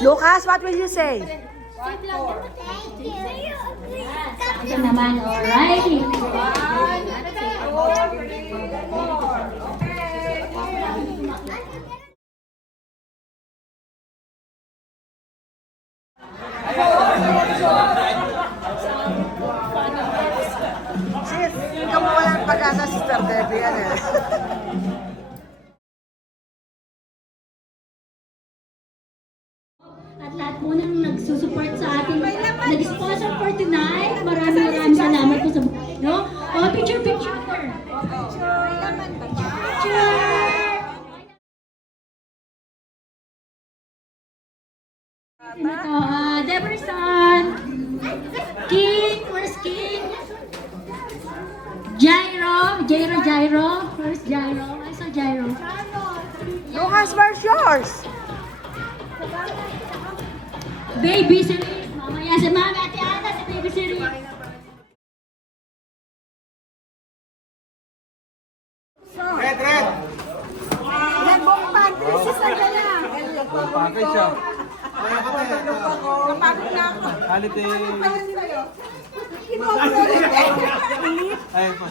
Lucas, what will you say? Ito naman, alright. Sis, ikaw mo walang pag-asa, Sister Debbie. Ano? At lahat po nang nagsusupport sa atin, nag-sponsor for tonight. Maraming salamat po sa no? Oh, picture. Picture. Ito, Deberson. King, where's King? Jairo. Where's Jairo? I saw Jairo. Lucas, where's yours? Baby Siri. Mamaya si Mami, Ate Ana, si Baby Siri. Red! Yan, buong pantry, sis, lang. Pakay siya. Napagod na ako. Halite. Kinuha ko na rin. Ayun po.